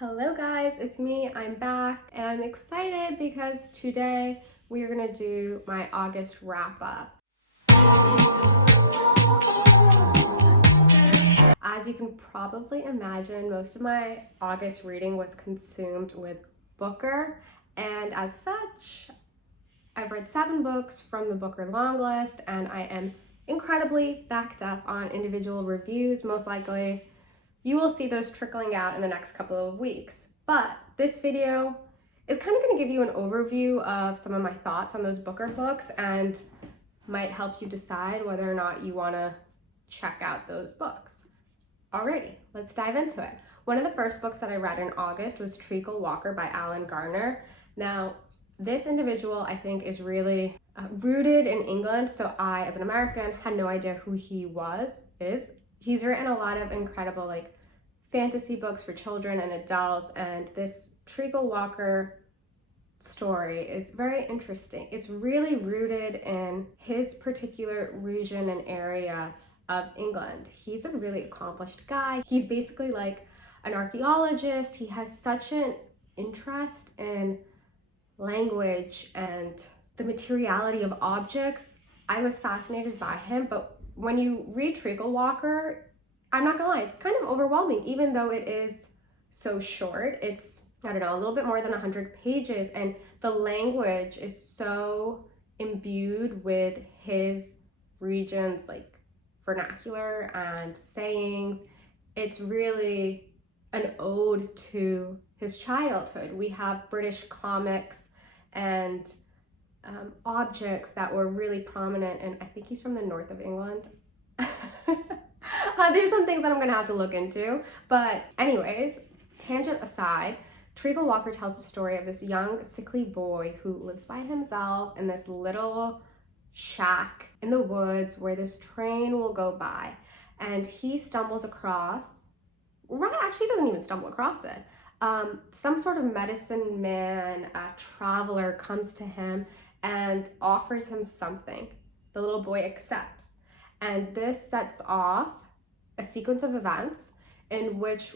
Hello guys, it's me, I'm back, and I'm excited because today we are gonna do my August wrap up. As you can probably imagine, most of my August reading was consumed with Booker, and as such, I've read 7 books from the Booker long list, and I am incredibly backed up on individual reviews. Most likely you will see those trickling out in the next couple of weeks. But this video is kind of going to give you an overview of some of my thoughts on those Booker books and might help you decide whether or not you want to check out those books. Alrighty, let's dive into it. One of the first books that I read in August was Treacle Walker by Garner. Now, this individual I think is really rooted in England, so I, as an American, had no idea who he is. He's written a lot of incredible fantasy books for children and adults, and this Treacle Walker story is very interesting. It's really rooted in his particular region and area of England. He's a really accomplished guy. He's basically like an archaeologist. He has such an interest in language and the materiality of objects. I was fascinated by him, but when you read Treacle Walker, I'm not gonna lie, it's kind of overwhelming, even though it is so short. It's, I don't know, a little bit more than 100 pages, and the language is so imbued with his region's vernacular and sayings. It's really an ode to his childhood. We have British comics and objects that were really prominent, and I think he's from the north of England. There's some things that I'm gonna have to look into, but anyways, tangent aside, Treacle Walker tells the story of this young, sickly boy who lives by himself in this little shack in the woods where this train will go by, and he stumbles across, actually he doesn't even stumble across it, some sort of medicine man, traveler comes to him and offers him something. The little boy accepts. And this sets off a sequence of events in which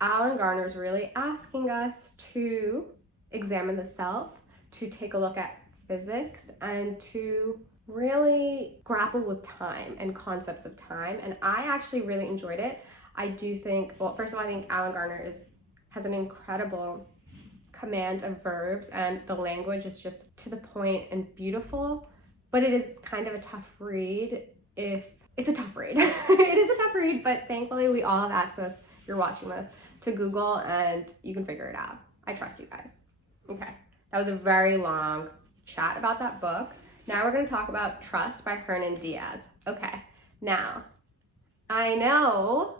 Garner is really asking us to examine the self, to take a look at physics, and to really grapple with time and concepts of time. And I actually really enjoyed it. I do think, well, first of all, I think Garner has an incredible command of verbs, and the language is just to the point and beautiful, but it is kind of a tough read. It's a tough read. It is a tough read, but thankfully we all have access, if you're watching this, to Google, and you can figure it out. I trust you guys. Okay, that was a very long chat about that book. Now we're going to talk about Trust by Hernan Diaz. Okay, now, I know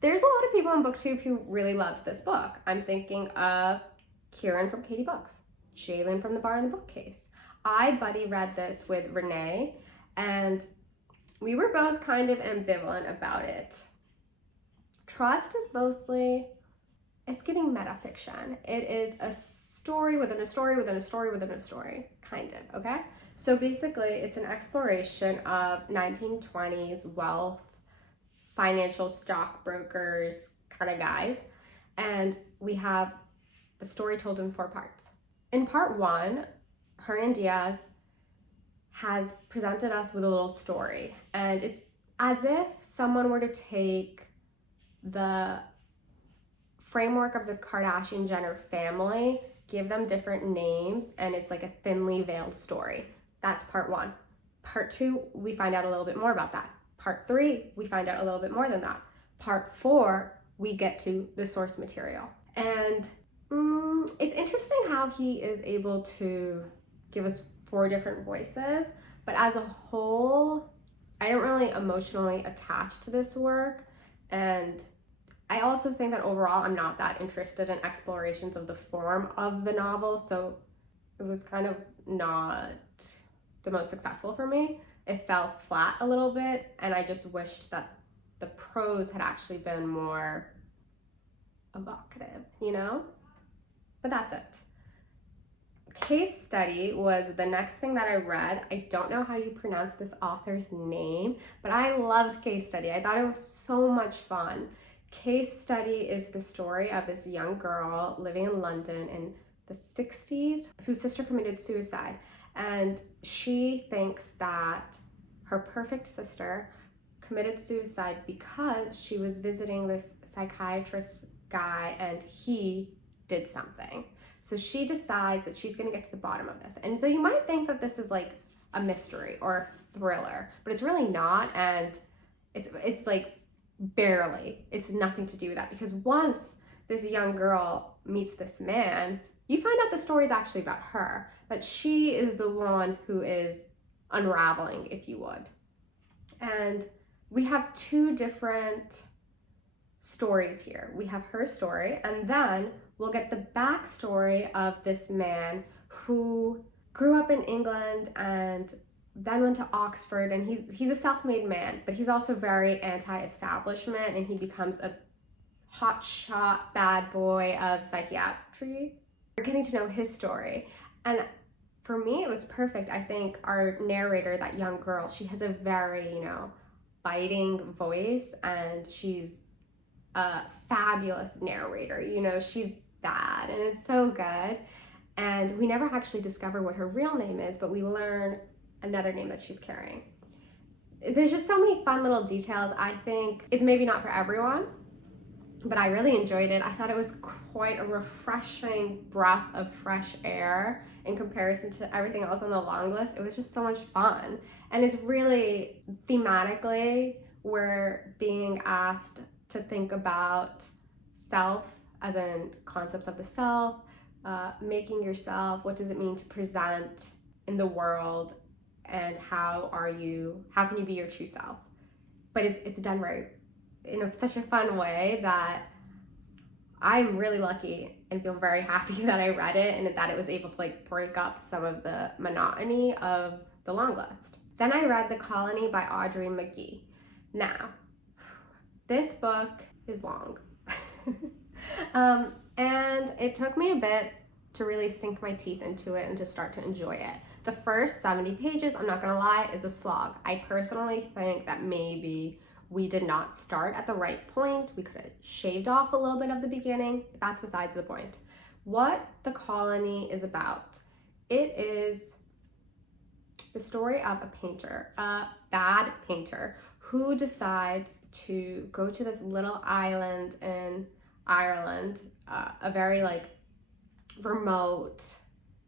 there's a lot of people on BookTube who really loved this book. I'm thinking of Kiran from Katie Books, Jalen from The Bar and the Bookcase. I buddy read this with Renee, and we were both kind of ambivalent about it. Trust is mostly, it's giving metafiction. It is a story within a story within a story within a story, kind of, okay? So basically, it's an exploration of 1920s wealth, financial stockbrokers kind of guys, and we have the story told in 4 parts. In part 1, Hernan Diaz has presented us with a little story, and it's as if someone were to take the framework of the Kardashian-Jenner family, give them different names, and it's like a thinly veiled story. That's part 1. Part 2, we find out a little bit more about that. Part 3, we find out a little bit more than that. Part 4, we get to the source material. And it's interesting how he is able to give us 4 different voices, but as a whole, I don't really emotionally attach to this work, and I also think that overall I'm not that interested in explorations of the form of the novel, so it was kind of not the most successful for me. It fell flat a little bit, and I just wished that the prose had actually been more evocative, you know? But that's it. Case Study was the next thing that I read. I don't know how you pronounce this author's name, but I loved Case Study. I thought it was so much fun. case study is the story of this young girl living in London in the 60s whose sister committed suicide. And she thinks that her perfect sister committed suicide because she was visiting this psychiatrist guy and he did something. So she decides that she's going to get to the bottom of this. And so you might think that this is like a mystery or thriller, but it's really not. And it's like barely. It's nothing to do with that, because once this young girl meets this man, you find out the story is actually about her, that she is the one who is unraveling, if you would. And we have two different stories here. We have her story, and then we'll get the backstory of this man who grew up in England and then went to Oxford, and he's a self-made man, but he's also very anti-establishment, and he becomes a hotshot bad boy of psychiatry. We're getting to know his story, and for me it was perfect. I think our narrator, that young girl, she has a very, biting voice, and she's a fabulous narrator. She's bad, and it's so good. And we never actually discover what her real name is, but we learn another name that she's carrying. There's just so many fun little details. I think it's maybe not for everyone, but I really enjoyed it. I thought it was quite a refreshing breath of fresh air in comparison to everything else on the long list. It was just so much fun. And it's really thematically, we're being asked to think about self, as in concepts of the self, making yourself, what does it mean to present in the world, and how can you be your true self? But it's done right in such a fun way that I'm really lucky and feel very happy that I read it, and that it was able to break up some of the monotony of the long list. Then I read The Colony by Audrey and Magee. Now, this book is long. And it took me a bit to really sink my teeth into it and to start to enjoy it. The first 70 pages, I'm not gonna lie, is a slog. I personally think that maybe we did not start at the right point. We could have shaved off a little bit of the beginning. That's besides the point. What The Colony is about, it is the story of a painter, a bad painter, who decides to go to this little island in Ireland, a very remote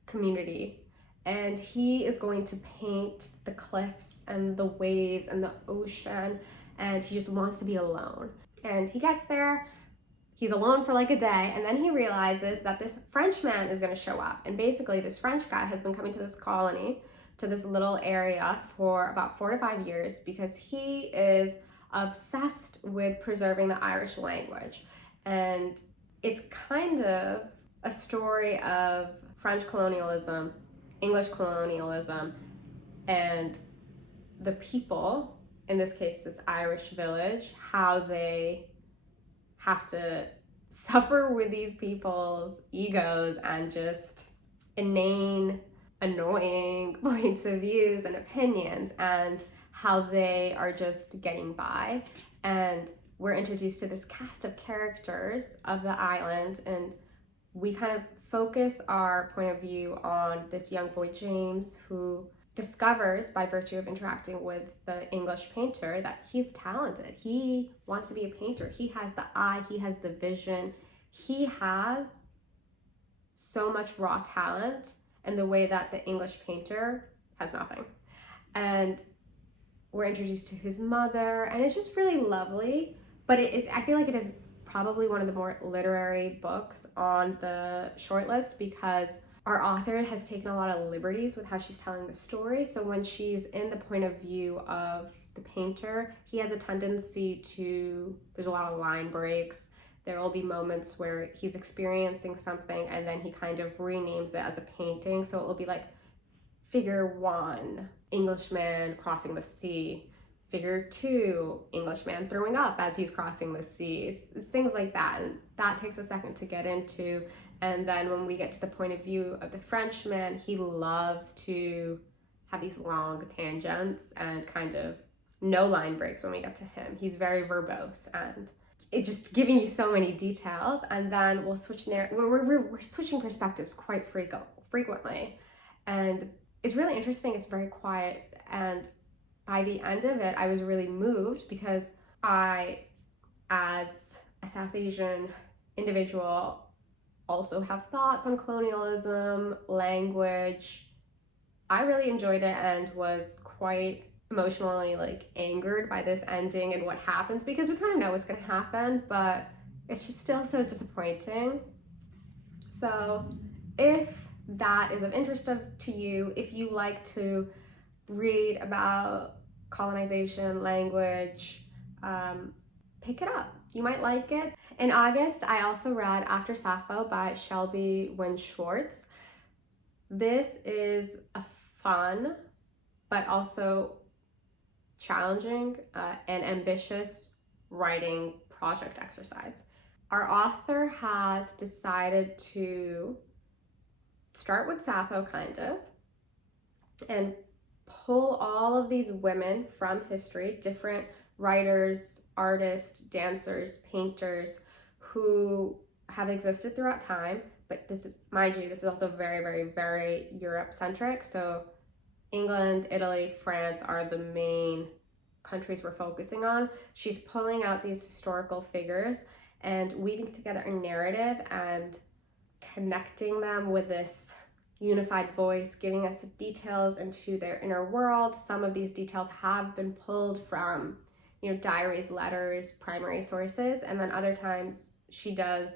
community, and he is going to paint the cliffs and the waves and the ocean, and he just wants to be alone. And he gets there, he's alone for a day, and then he realizes that this French man is going to show up. And basically this French guy has been coming to this colony, to this little area, for about 4 to 5 years, because he is obsessed with preserving the Irish language. And it's kind of a story of French colonialism, English colonialism, and the people, in this case this Irish village, how they have to suffer with these people's egos and just inane, annoying points of views and opinions, and how they are just getting by. And we're introduced to this cast of characters of the island, and we kind of focus our point of view on this young boy James, who discovers, by virtue of interacting with the English painter, that he's talented. He wants to be a painter. He has the eye, he has the vision, he has so much raw talent in the way that the English painter has nothing. And we're introduced to his mother, and it's just really lovely. But I feel like it is probably one of the more literary books on the shortlist, because our author has taken a lot of liberties with how she's telling the story. So when she's in the point of view of the painter, he has a tendency there's a lot of line breaks. There will be moments where he's experiencing something and then he kind of renames it as a painting. So it will be figure 1, Englishman crossing the sea. Figure 2, Englishman throwing up as he's crossing the sea. It's things like that, and that takes a second to get into. And then when we get to the point of view of the Frenchman, he loves to have these long tangents and kind of no line breaks when we get to him. He's very verbose, and it just giving you so many details, and then we'll switch we're switching perspectives quite frequently, and it's really interesting. It's very quiet, and by the end of it, I was really moved because I, as a South Asian individual, also have thoughts on colonialism, language. I really enjoyed it and was quite emotionally like angered by this ending and what happens, because we kind of know what's going to happen, but it's just still so disappointing. So if that is of interest to you, if you like to read about colonization, language, pick it up. You might like it. In August, I also read After Sappho by Shelby Wynne Schwartz. This is a fun but also challenging and ambitious writing project exercise. Our author has decided to start with Sappho, kind of, and pull all of these women from history, different writers, artists, dancers, painters who have existed throughout time. But this is, mind you, this is also very, very, very Europe-centric. So England, Italy, France are the main countries we're focusing on. She's pulling out these historical figures and weaving together a narrative and connecting them with this unified voice, giving us details into their inner world. Some of these details have been pulled from, diaries, letters, primary sources, and then other times she does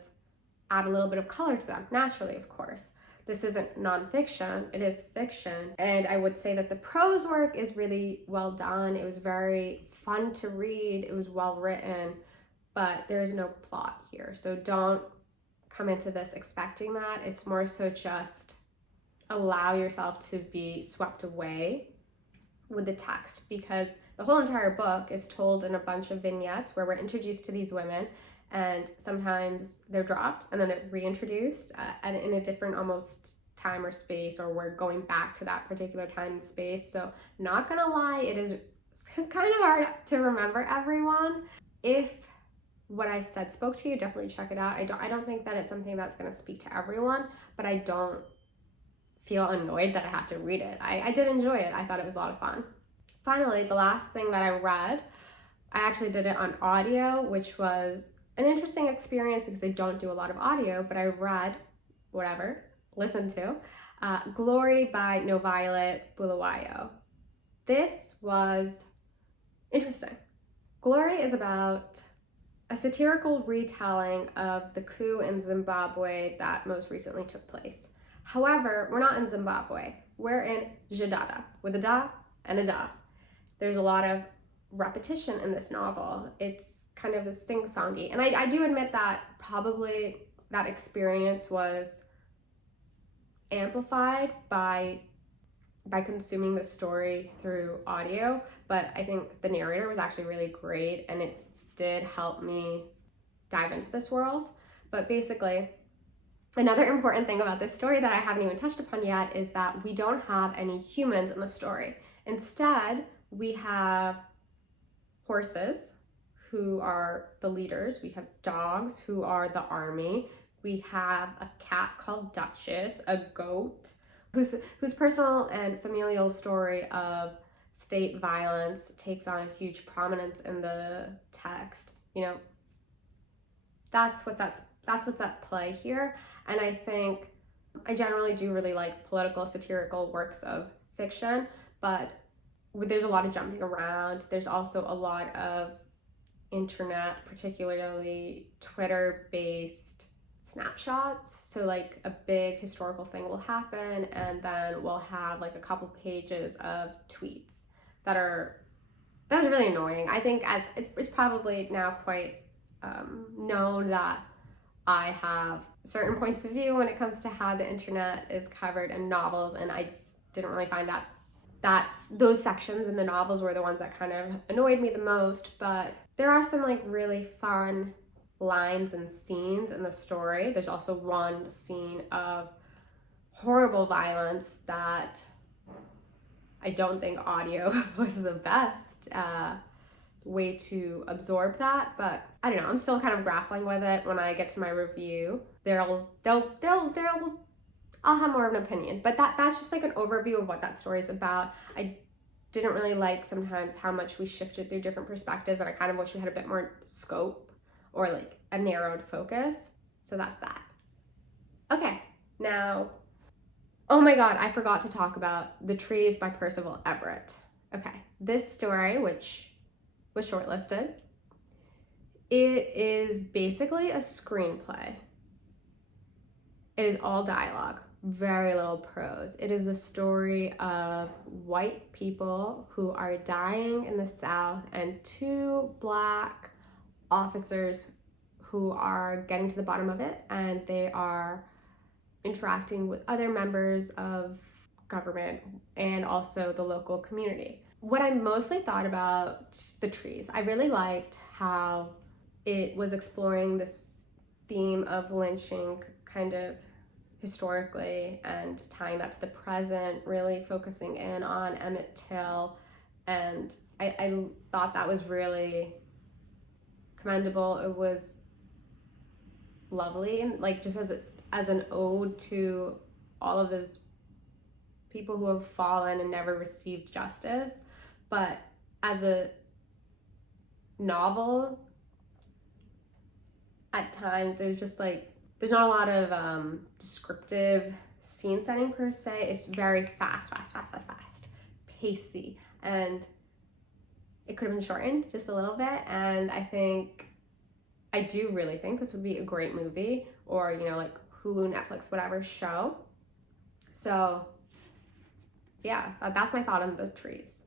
add a little bit of color to them, naturally, of course. This isn't nonfiction, it is fiction. And I would say that the prose work is really well done. It was very fun to read, it was well written, but there's no plot here. So don't come into this expecting that. It's more so just allow yourself to be swept away with the text, because the whole entire book is told in a bunch of vignettes where we're introduced to these women, and sometimes they're dropped and then they're reintroduced and in a different almost time or space, or we're going back to that particular time and space. So not gonna lie, it is kind of hard to remember everyone. If what I said spoke to you, definitely check it out. I don't think that it's something that's gonna speak to everyone, but I don't feel annoyed that I have to read it. I did enjoy it. I thought it was a lot of fun. Finally, the last thing that I read, I actually did it on audio, which was an interesting experience because I don't do a lot of audio, but I read, listened to, Glory by NoViolet, Bulawayo. This was interesting. Glory is about a satirical retelling of the coup in Zimbabwe that most recently took place. However, we're not in Zimbabwe. We're in Jadada, with a da and a da. There's a lot of repetition in this novel. It's kind of a sing-songy. And I do admit that probably that experience was amplified by consuming the story through audio, but I think the narrator was actually really great and it did help me dive into this world. But basically, another important thing about this story that I haven't even touched upon yet is that we don't have any humans in the story. Instead, we have horses, who are the leaders. We have dogs, who are the army. We have a cat called Duchess, a goat, whose personal and familial story of state violence takes on a huge prominence in the text. That's what's at play here. And I think I generally do really like political satirical works of fiction, but there's a lot of jumping around. There's also a lot of internet, particularly Twitter-based snapshots. So like a big historical thing will happen and then we'll have like a couple pages of tweets that's really annoying. I think as it's probably now quite known that I have certain points of view when it comes to how the internet is covered in novels, and I didn't really find that those sections in the novels were the ones that kind of annoyed me the most. But there are some like really fun lines and scenes in the story. There's also one scene of horrible violence that I don't think audio was the best way to absorb that, but I don't know, I'm still kind of grappling with it. When I get to my review, I'll have more of an opinion, but that's just like an overview of what that story is about. I didn't really like sometimes how much we shifted through different perspectives, and I kind of wish we had a bit more scope or like a narrowed focus. So that's that. Okay, now, oh my god, I forgot to talk about The Trees by Percival Everett. Okay, this story, which was shortlisted, it is basically a screenplay. It is all dialogue, very little prose. It is a story of white people who are dying in the South and two Black officers who are getting to the bottom of it, and they are interacting with other members of government and also the local community. What I mostly thought about The Trees, I really liked how it was exploring this theme of lynching kind of historically and tying that to the present, really focusing in on Emmett Till, and I thought that was really commendable. It was lovely, and like just as an ode to all of those people who have fallen and never received justice. But as a novel, at times it was just like there's not a lot of descriptive scene setting per se. It's very fast, pacey, and it could have been shortened just a little bit. And I do really think this would be a great movie, or like Hulu, Netflix, whatever show. So yeah, that's my thought on The Trees.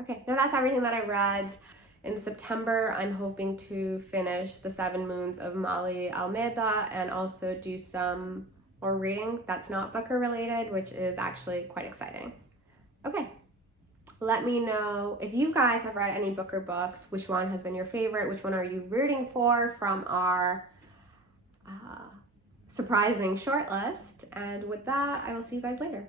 Okay, now that's everything that I read. In September, I'm hoping to finish The Seven Moons of Mali Almeida and also do some more reading that's not Booker related, which is actually quite exciting. Okay, let me know if you guys have read any Booker books, which one has been your favorite, which one are you rooting for from our surprising shortlist. And with that, I will see you guys later.